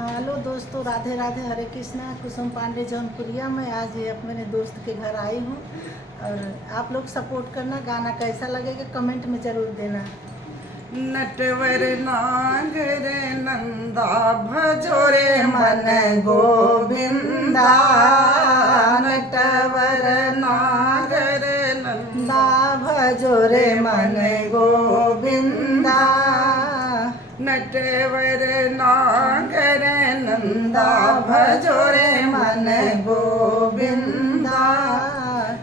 Hello दोस्तों, राधे राधे, हरे कृष्णा। कुसुम पांडे जौनपुरिया। मैं आज ये अपने दोस्त के घर आई हूँ और आप लोग सपोर्ट करना। गाना कैसा लगेगा कमेंट में ज़रूर देना। नटवर नागर नंदा भजोरे मन गोविंदा। नटवर नागर नंदा भजोरे मन गोविंदा। नटवर नागर नंदा भजोरे मन गोविंदा।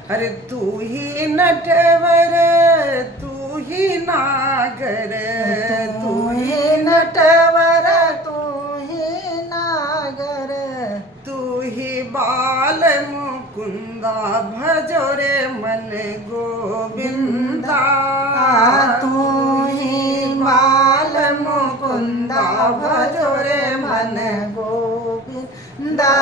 अरे तू ही नटवर तू ही नागर, तू ही नटवर तू ही नागर, तू ही बाल मुकुंदा भजोरे मन गोविंदा। तू ही बाल मुकुंदा भजोरे मन गोविंदा।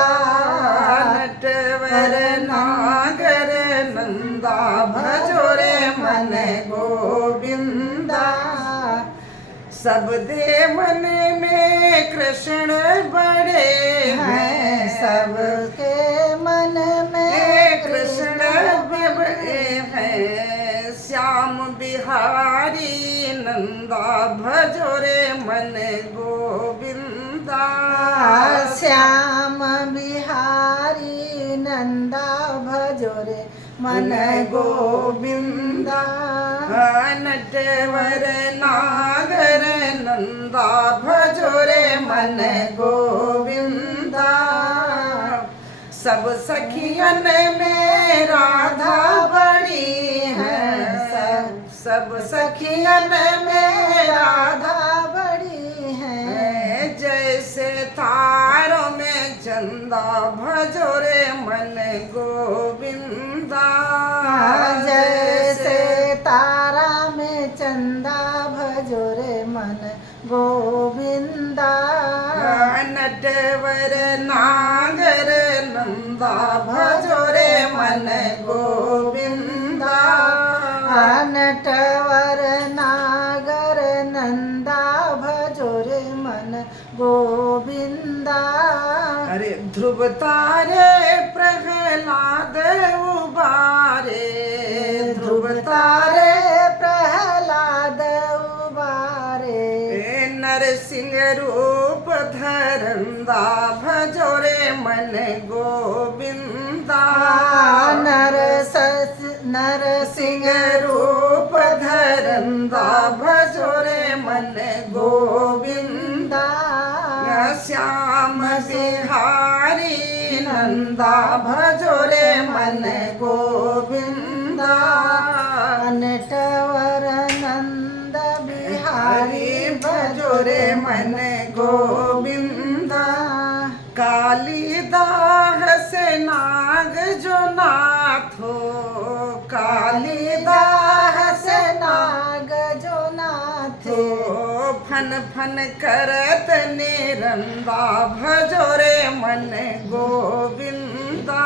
नटवर नागर नंदा भजोरे मन गोविंदा। सब देवन में कृष्ण बड़े हैं, सबके मन में कृष्ण बड़े हैं। श्याम बिहारी नंदा भजोरे मन गोविंदा। श्याम बिहारी नंदा भजोरे मन गोविंदा। नटवर नागर नंदा भजोरे मन गोविंदा। सब सखियन में राधा बड़ी है, सब सखियन में राधा बड़ी है। जैसे तारों में चंदा भजोरे मन गोविंदा। जैसे तारा में चंदा भजोरे मन गोविंदा। नटवर नागर नंदा भजोरे मन गोविंदा। नटवर नागर नंदा भजोरे मन गोविंदा। अरे ध्रुव तारे प्रहलाद उबारे, ध्रुव तारे प्रहलाद उबारे। नरसिंह रूप धरंदा भजोरे मन गोविंदा। नरसिंह रूप धरंदा भजोरे मन गोविंदा। श्याम बिहारी नंदा भजोरे मन गोविंदा। नटवर नंद बिहारी भजोरे मन गोविंदा। कालिदास नाग जो नाथो, कालिदास नाग जो नाथे। फन फन करत निरंदा भजोरे मन गोविंदा।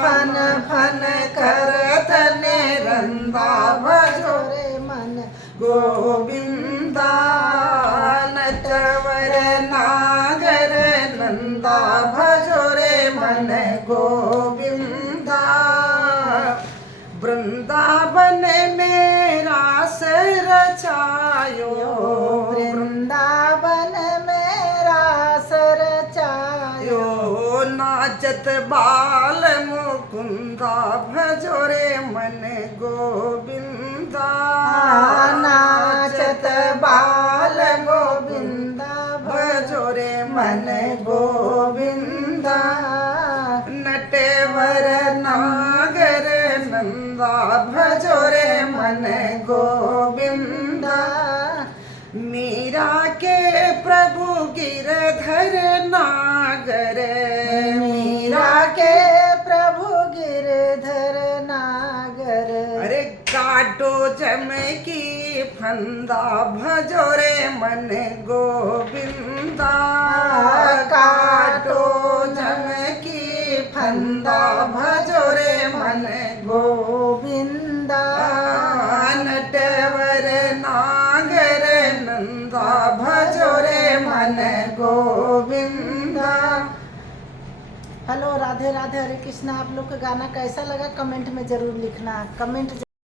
फन फन करत निरंदा भजोरे मन गोविंदा। नटवर नागर नंदा भजोरे मन गोविंदा। वृंदावन में रास रचायो, वृंदावन में रास रचायो। नाचत बाल मुकुंदा भजोरे मन गोविंदा। नाचत बाल गोविंदा भजोरे मन गोविंदा। नटवर नागर नंदा भजोरे मन गोविंदा। मीरा के प्रभु गिरधर नागर, मीरा के प्रभु गिरधर नागर। अरे काटो चमकी फंदा भजोरे मन गोविंदा। काटो चमकी फंदा भजोरे मन गोविंदा। नटवर नागर नंदा भजोरे मन गोविंदा। हेलो, राधे राधे, हरे कृष्णा। आप लोग का गाना कैसा लगा कमेंट में ज़रूर लिखना। कमेंट